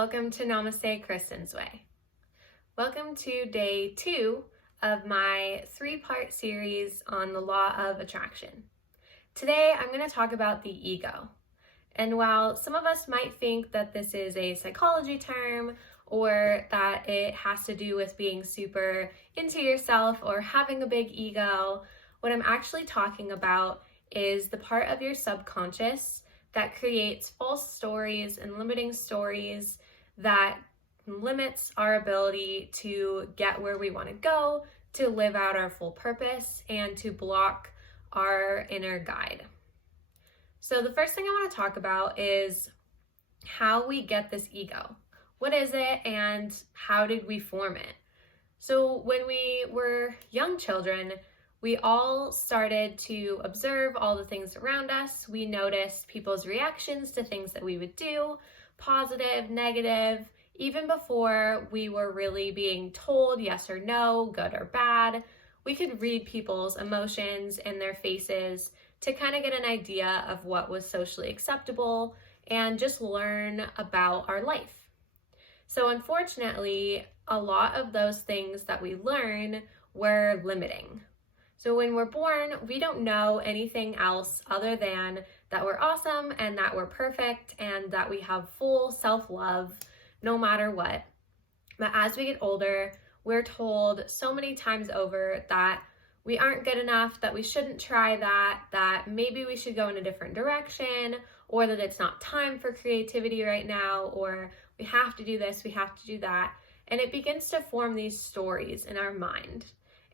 Welcome to Namaste Kristen's Way. Welcome to day 2 of my 3-part series on the law of attraction. Today I'm going to talk about the ego. And while some of us might think that this is a psychology term or that it has to do with being super into yourself or having a big ego, what I'm actually talking about is the part of your subconscious that creates false stories and limiting stories that limits our ability to get where we want to go, to live out our full purpose, and to block our inner guide. So the first thing I want to talk about is how we get this ego. What is it and how did we form it? So when we were young children, we all started to observe all the things around us. We noticed people's reactions to things that we would do, positive, negative, even before we were really being told yes or no, good or bad. We could read people's emotions in their faces to kind of get an idea of what was socially acceptable and just learn about our life. So unfortunately, a lot of those things that we learn were limiting. So when we're born, we don't know anything else other than that we're awesome and that we're perfect and that we have full self-love no matter what. But as we get older, we're told so many times over that we aren't good enough, that we shouldn't try that maybe we should go in a different direction, or that it's not time for creativity right now, or we have to do this, we have to do that. And it begins to form these stories in our mind.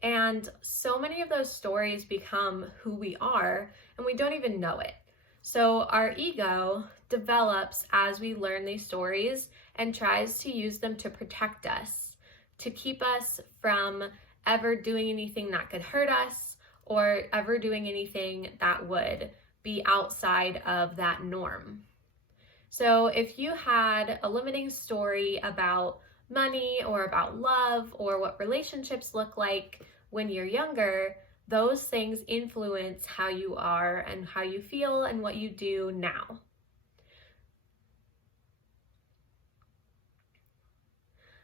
And so many of those stories become who we are, and we don't even know it. So our ego develops as we learn these stories and tries to use them to protect us, to keep us from ever doing anything that could hurt us or ever doing anything that would be outside of that norm. So if you had a limiting story about money or about love or what relationships look like when you're younger, those things influence how you are and how you feel and what you do now.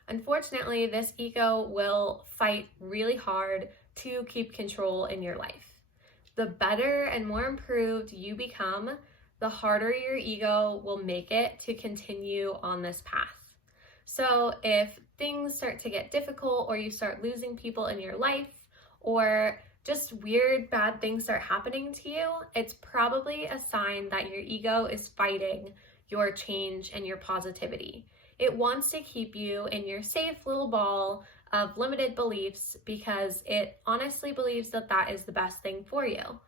Unfortunately, this ego will fight really hard to keep control in your life. The better and more improved you become, the harder your ego will make it to continue on this path. So if things start to get difficult or you start losing people in your life or just weird bad things start happening to you, it's probably a sign that your ego is fighting your change and your positivity. It wants to keep you in your safe little ball of limited beliefs because it honestly believes that that is the best thing for you.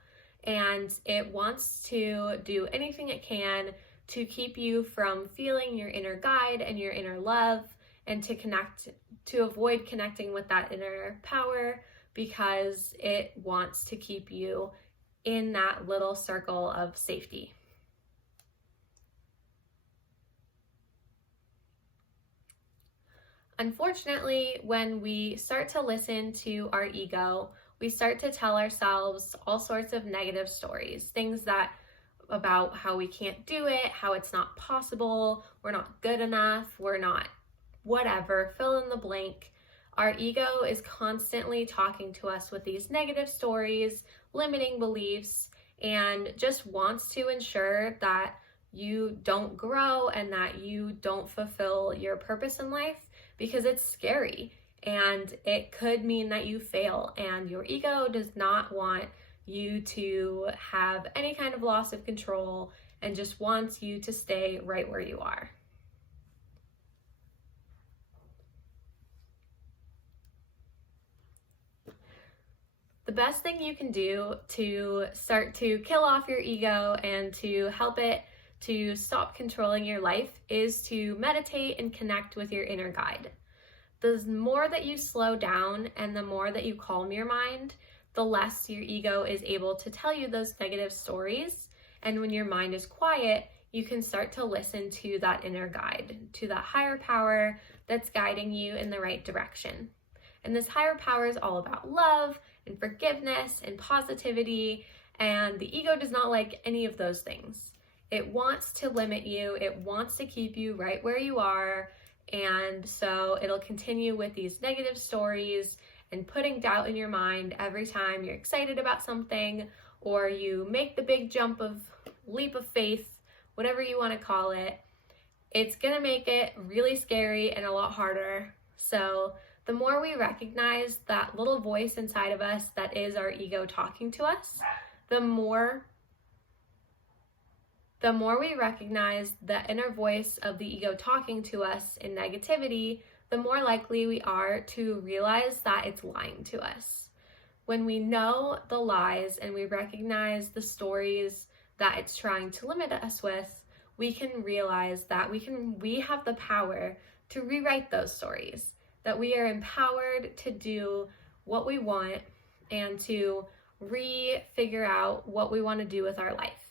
And it wants to do anything it can to keep you from feeling your inner guide and your inner love and to avoid connecting with that inner power because it wants to keep you in that little circle of safety. Unfortunately, when we start to listen to our ego, we start to tell ourselves all sorts of negative stories, things that about how we can't do it, how it's not possible, we're not good enough, we're not whatever, fill in the blank. Our ego is constantly talking to us with these negative stories, limiting beliefs, and just wants to ensure that you don't grow and that you don't fulfill your purpose in life because it's scary and it could mean that you fail, and your ego does not want you to have any kind of loss of control and just wants you to stay right where you are. The best thing you can do to start to kill off your ego and to help it to stop controlling your life is to meditate and connect with your inner guide. The more that you slow down and the more that you calm your mind, the less your ego is able to tell you those negative stories. And when your mind is quiet, you can start to listen to that inner guide, to that higher power that's guiding you in the right direction. And this higher power is all about love and forgiveness and positivity, and the ego does not like any of those things. it wants to limit you, it wants to keep you right where you are, and so it'll continue with these negative stories and putting doubt in your mind every time you're excited about something or you make the big leap of faith, whatever you want to call it. It's gonna make it really scary and a lot harder. So the more we recognize that little voice inside of us that is our ego talking to us, the more we recognize the inner voice of the ego talking to us in negativity, the more likely we are to realize that it's lying to us. When we know the lies and we recognize the stories that it's trying to limit us with, we can realize that we have the power to rewrite those stories, that we are empowered to do what we want and to figure out what we want to do with our life.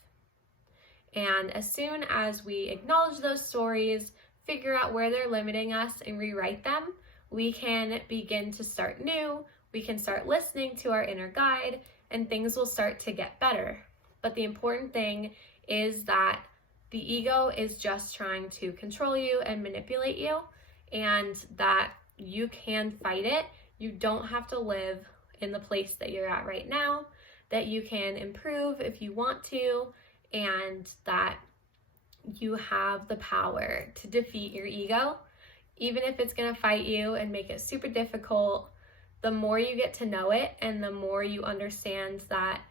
And as soon as we acknowledge those stories, figure out where they're limiting us and rewrite them, we can begin to start new, we can start listening to our inner guide, and things will start to get better. But the important thing is that the ego is just trying to control you and manipulate you, and that you can fight it. You don't have to live in the place that you're at right now, that you can improve if you want to, and that you have the power to defeat your ego. Even if it's going to fight you and make it super difficult, the more you get to know it and the more you understand that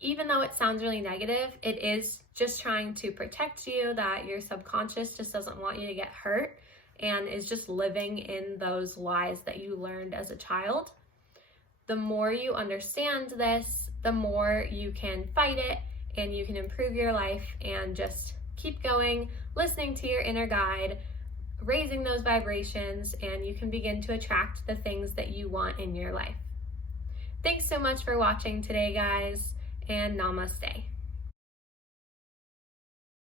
even though it sounds really negative, it is just trying to protect you, that your subconscious just doesn't want you to get hurt and is just living in those lies that you learned as a child. The more you understand this, the more you can fight it and you can improve your life and just keep going, listening to your inner guide, raising those vibrations, and you can begin to attract the things that you want in your life. Thanks so much for watching today, guys, and namaste.